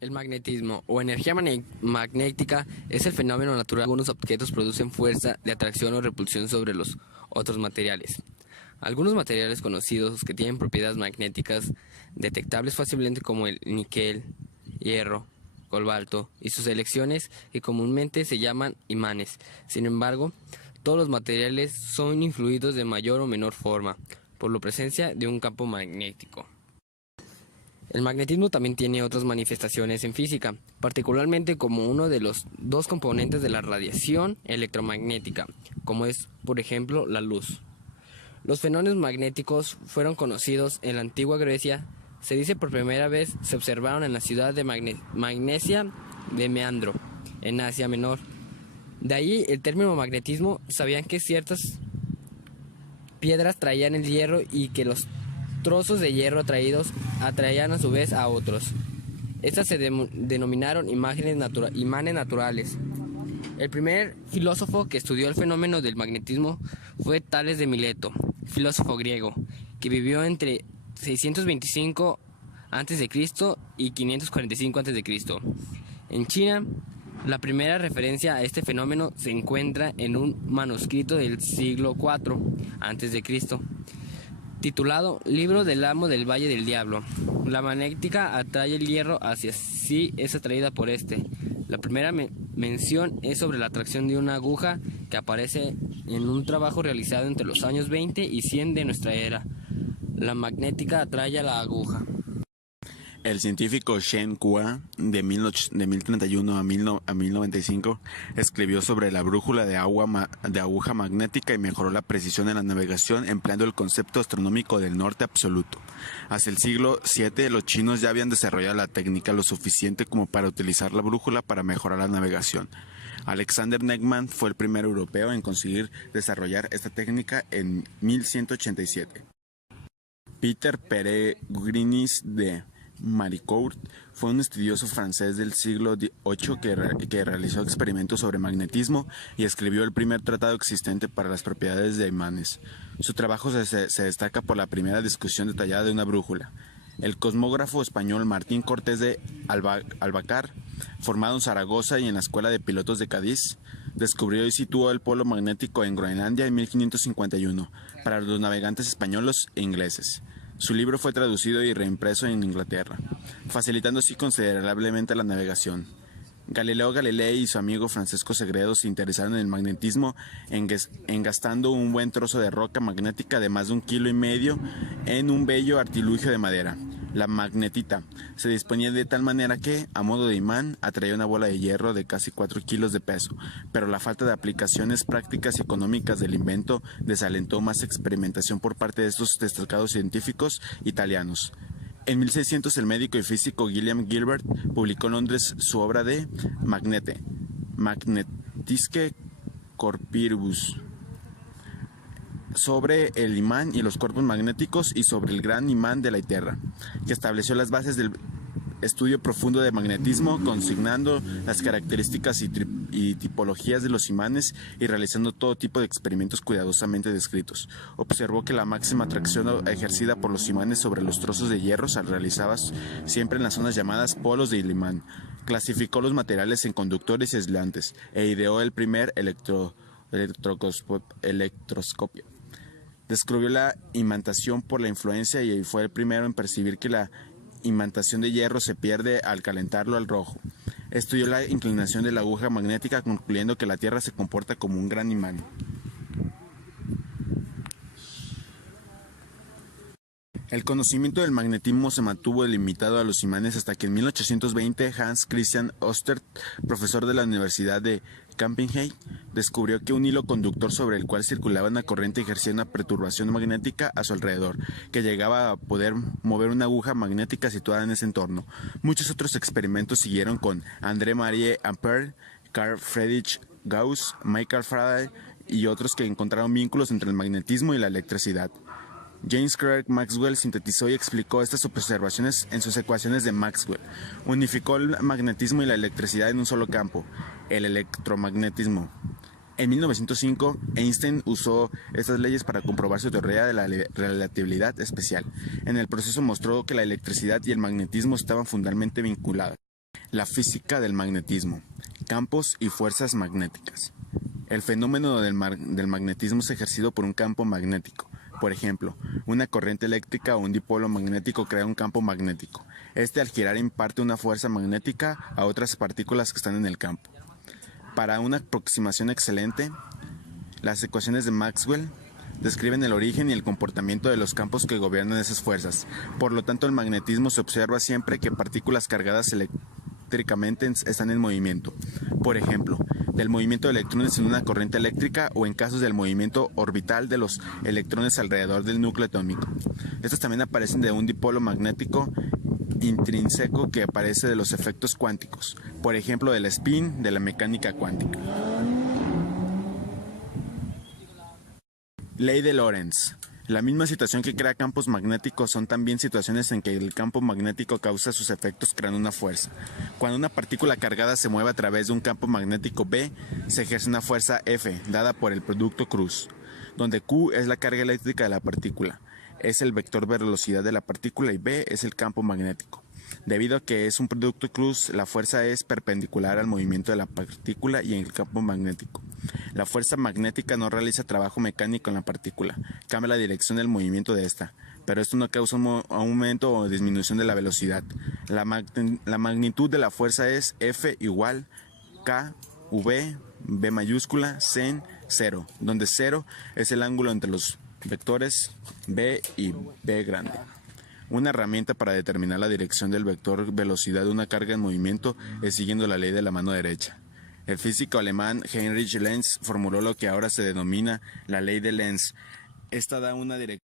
El magnetismo o energía magnética es el fenómeno natural. Algunos objetos producen fuerza de atracción o repulsión sobre los otros materiales. Algunos materiales conocidos que tienen propiedades magnéticas detectables fácilmente como el níquel, hierro, cobalto y sus elecciones que comúnmente se llaman imanes. Sin embargo, todos los materiales son influidos de mayor o menor forma por la presencia de un campo magnético. El magnetismo también tiene otras manifestaciones en física, particularmente como uno de los dos componentes de la radiación electromagnética, como es, por ejemplo, la luz. Los fenómenos magnéticos fueron conocidos en la antigua Grecia. Se dice por primera vez se observaron en la ciudad de Magnesia de Meandro, en Asia Menor. De ahí el término magnetismo. Sabían que ciertas piedras traían el hierro y que los trozos de hierro atraían a su vez a otros. Estas se denominaron imanes naturales. El primer filósofo que estudió el fenómeno del magnetismo fue Tales de Mileto, filósofo griego, que vivió entre 625 a.C. y 545 a.C. En China, la primera referencia a este fenómeno se encuentra en un manuscrito del siglo IV a.C., titulado Libro del Amo del Valle del Diablo. La magnética atrae el hierro hacia sí, es atraída por este. La primera mención es sobre la atracción de una aguja que aparece en un trabajo realizado entre los años 20 y 100 de nuestra era. La magnética atrae a la aguja. El científico Shen Kua, de 1031 a 1095, escribió sobre la brújula de aguja magnética y mejoró la precisión en la navegación empleando el concepto astronómico del norte absoluto. Hacia el siglo VII, los chinos ya habían desarrollado la técnica lo suficiente como para utilizar la brújula para mejorar la navegación. Alexander Neckman fue el primer europeo en conseguir desarrollar esta técnica en 1187. Peter Peregrinus de Maricourt fue un estudioso francés del siglo VIII que realizó experimentos sobre magnetismo y escribió el primer tratado existente para las propiedades de imanes. Su trabajo se destaca por la primera discusión detallada de una brújula. El cosmógrafo español Martín Cortés de Albacar, formado en Zaragoza y en la Escuela de Pilotos de Cádiz, descubrió y situó el polo magnético en Groenlandia en 1551 para los navegantes españoles e ingleses. Su libro fue traducido y reimpreso en Inglaterra, facilitando así considerablemente la navegación. Galileo Galilei y su amigo Francesco Segredo se interesaron en el magnetismo engastando un buen trozo de roca magnética de más de 1,5 kilos en un bello artilugio de madera. La magnetita se disponía de tal manera que, a modo de imán, atraía una bola de hierro de casi 4 kilos de peso, pero la falta de aplicaciones prácticas y económicas del invento desalentó más experimentación por parte de estos destacados científicos italianos. En 1600 el médico y físico William Gilbert publicó en Londres su obra de Magnetische Corpusculus, sobre el imán y los cuerpos magnéticos y sobre el gran imán de la Tierra, que estableció las bases del estudio profundo de magnetismo, consignando las características y tipologías de los imanes y realizando todo tipo de experimentos cuidadosamente descritos. Observó que la máxima atracción ejercida por los imanes sobre los trozos de hierro se realizaba siempre en las zonas llamadas polos del imán. Clasificó los materiales en conductores y aislantes e ideó el primer electroscopio. Descubrió la imantación por la influencia y fue el primero en percibir que la imantación de hierro se pierde al calentarlo al rojo. Estudió la inclinación de la aguja magnética, concluyendo que la Tierra se comporta como un gran imán. El conocimiento del magnetismo se mantuvo limitado a los imanes hasta que en 1820 Hans Christian Ørsted, profesor de la Universidad de Copenhague, descubrió que un hilo conductor sobre el cual circulaba una corriente ejercía una perturbación magnética a su alrededor, que llegaba a poder mover una aguja magnética situada en ese entorno. Muchos otros experimentos siguieron con André-Marie Ampère, Carl Friedrich Gauss, Michael Faraday y otros que encontraron vínculos entre el magnetismo y la electricidad. James Clerk Maxwell sintetizó y explicó estas observaciones en sus ecuaciones de Maxwell. Unificó el magnetismo y la electricidad en un solo campo, el electromagnetismo. En 1905, Einstein usó estas leyes para comprobar su teoría de la relatividad especial. En el proceso mostró que la electricidad y el magnetismo estaban fundamentalmente vinculados. La física del magnetismo. Campos y fuerzas magnéticas. El fenómeno del magnetismo es ejercido por un campo magnético. Por ejemplo, una corriente eléctrica o un dipolo magnético crea un campo magnético. Este al girar imparte una fuerza magnética a otras partículas que están en el campo. Para una aproximación excelente, las ecuaciones de Maxwell describen el origen y el comportamiento de los campos que gobiernan esas fuerzas. Por lo tanto, el magnetismo se observa siempre que partículas cargadas eléctricamente están en movimiento. Por ejemplo, del movimiento de electrones en una corriente eléctrica o en casos del movimiento orbital de los electrones alrededor del núcleo atómico. Estos también aparecen de un dipolo magnético intrínseco que aparece de los efectos cuánticos, por ejemplo del spin de la mecánica cuántica. Ley de Lorentz. La misma situación que crea campos magnéticos son también situaciones en que el campo magnético causa sus efectos creando una fuerza. Cuando una partícula cargada se mueve a través de un campo magnético B, se ejerce una fuerza F, dada por el producto cruz, donde Q es la carga eléctrica de la partícula, es el vector de velocidad de la partícula y B es el campo magnético. Debido a que es un producto cruz, la fuerza es perpendicular al movimiento de la partícula y en el campo magnético. La fuerza magnética no realiza trabajo mecánico en la partícula, cambia la dirección del movimiento de esta, pero esto no causa un aumento o disminución de la velocidad. La magnitud de la fuerza es F igual K, V, B mayúscula, sen, 0, donde 0 es el ángulo entre los vectores B y B grande. Una herramienta para determinar la dirección del vector velocidad de una carga en movimiento es siguiendo la ley de la mano derecha. El físico alemán Heinrich Lenz formuló lo que ahora se denomina la ley de Lenz. Esta da una dirección